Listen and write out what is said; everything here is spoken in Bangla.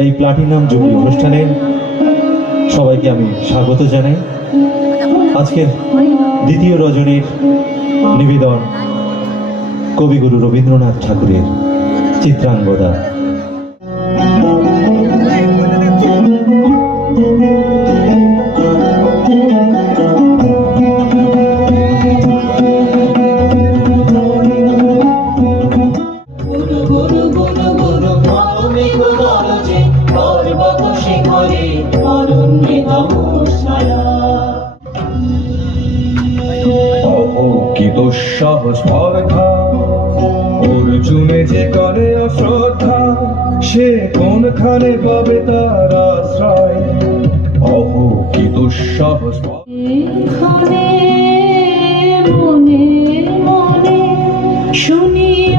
এই প্লাটিনাম জুবলি অনুষ্ঠানে সবাইকে আমি স্বাগত জানাই। আজকের দ্বিতীয় রজনীর নিবেদন কবিগুরু রবীন্দ্রনাথ ঠাকুরের চিত্রাঙ্গদা। স্পর্ধা অর্জুনে যে করে অশ্রদ্ধা, সে কোনখানে পাবে তার আশ্রয়? অহ কি দুঃসাহস! মনে মনে শুনিয়া